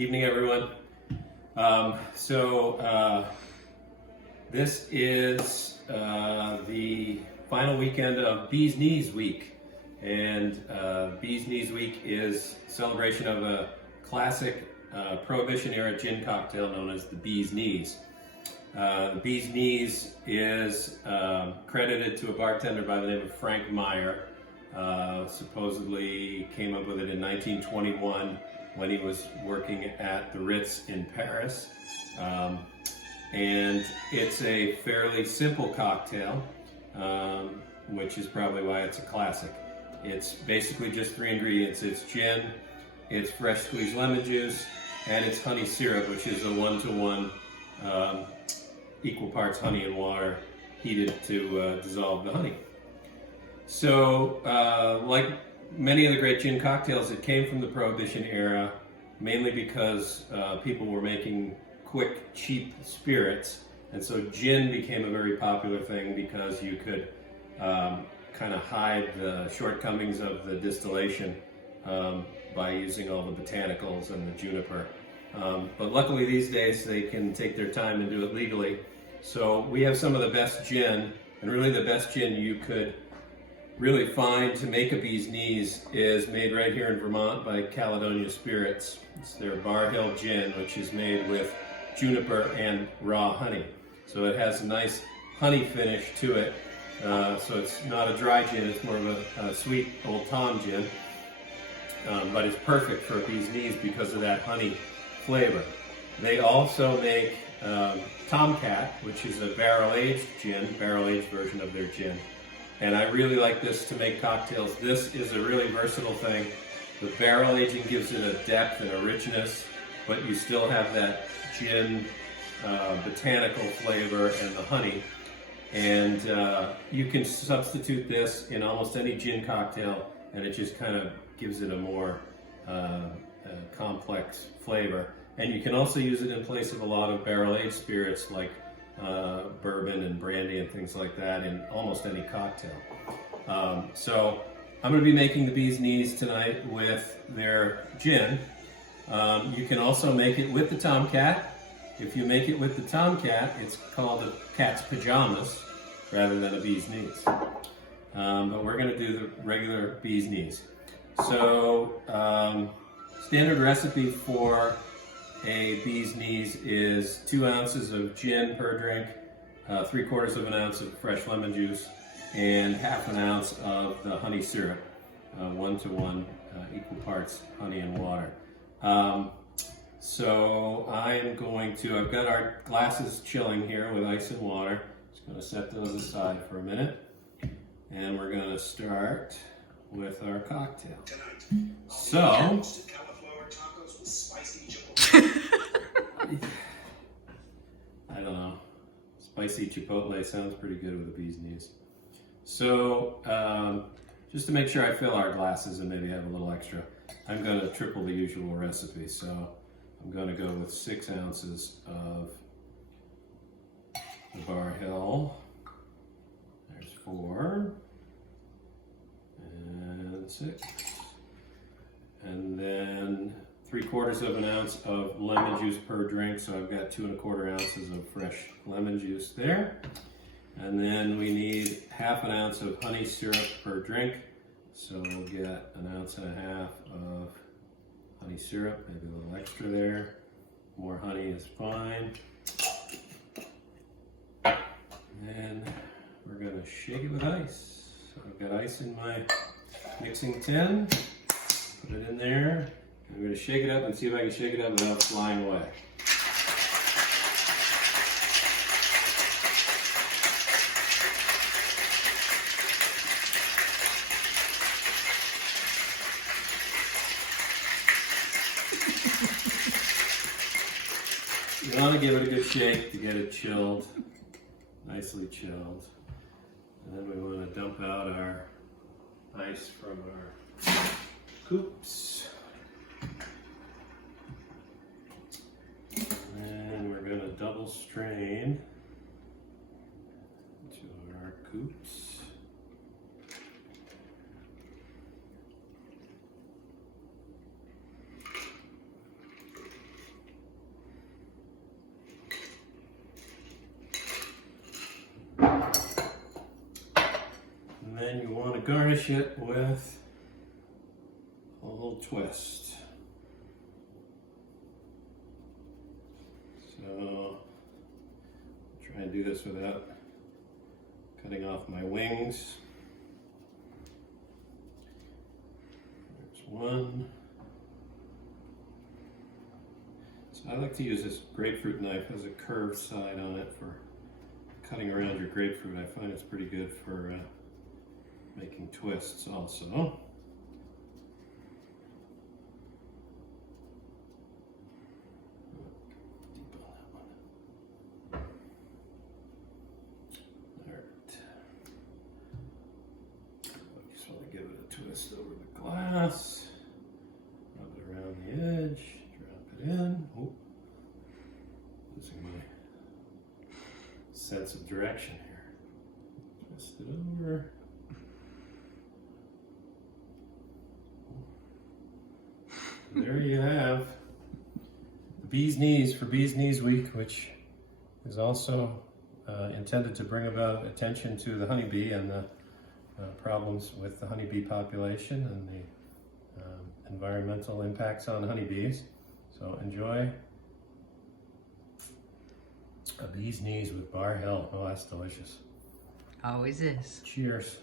Evening, everyone. This is the final weekend of Bee's Knees Week, and Bee's Knees Week is celebration of a classic Prohibition-era gin cocktail known as the Bee's Knees. The Bee's Knees is credited to a bartender by the name of Frank Meyer. Supposedly came up with it in 1921 when he was working at the Ritz in Paris. And it's a fairly simple cocktail, which is probably why it's a classic. It's basically just three ingredients. It's gin, it's fresh squeezed lemon juice, and it's honey syrup, which is a 1-to-1 equal parts honey and water heated to dissolve the honey. So, like many of the great gin cocktails, it came from the Prohibition era, mainly because people were making quick, cheap spirits, and so gin became a very popular thing because you could kind of hide the shortcomings of the distillation by using all the botanicals and the juniper. But luckily these days they can take their time and do it legally. So we have some of the best gin, and really the best gin you could really find to make a Bee's Knees is made right here in Vermont by Caledonia Spirits. It's their Barr Hill gin, which is made with juniper and raw honey. So it has a nice honey finish to it. So it's not a dry gin, it's more of a sweet Old Tom gin. But it's perfect for a Bee's Knees because of that honey flavor. They also make Tomcat, which is a barrel-aged gin, barrel-aged version of their gin. And I really like this to make cocktails. This is a really versatile thing. The barrel aging gives it a depth and a richness, but you still have that gin botanical flavor and the honey. And you can substitute this in almost any gin cocktail, and it just kind of gives it a more complex flavor. And you can also use it in place of a lot of barrel-aged spirits like bourbon and brandy and things like that in almost any cocktail. So I'm going to be making the Bee's Knees tonight with their gin. You can also make it with the Tomcat. If you make it with the Tomcat, it's called a cat's pajamas rather than a Bee's Knees. But we're going to do the regular Bee's Knees. So standard recipe for a Bee's Knees is 2 ounces of gin per drink, 3/4 of an ounce of fresh lemon juice, and 1/2 ounce of the honey syrup, 1-to-1 equal parts honey and water. So I'm going to, I've got our glasses chilling here with ice and water. Just going to set those aside for a minute, and we're going to start with our cocktail. So, I don't know. Spicy chipotle sounds pretty good with a Bee's Knees. So, just to make sure I fill our glasses and maybe have a little extra, I'm going to triple the usual recipe. So, I'm going to go with 6 ounces of the Barr Hill. There's 4. And 6. And then 3/4 of an ounce of lemon juice per drink, so I've got 2 1/4 ounces of fresh lemon juice there. And then we need 1/2 ounce of honey syrup per drink, so we'll get 1.5 ounces of honey syrup, maybe a little extra there. More honey is fine. And we're going to shake it with ice. So I've got ice in my mixing tin, put it in there. I'm going to shake it up and see if I can shake it up without flying away. You want to give it a good shake to get it chilled, nicely chilled. And then we want to dump out our ice from our coops. And we're going to double strain to our coops. want to garnish it with a little twist. So try and do this without cutting off my wings. There's one. So I like to use this grapefruit knife. It has a curved side on it for cutting around your grapefruit. I find it's pretty good for making twists also. Twist over the glass, rub it around the edge, drop it in. Oh, losing my sense of direction here. Twist it over. And there you have the Bee's Knees for Bee's Knees Week, which is also intended to bring about attention to the honeybee and the problems with the honeybee population and the environmental impacts on honeybees. So enjoy a Bee's Knees with Barr Hill. Oh, that's delicious. Always is. Cheers.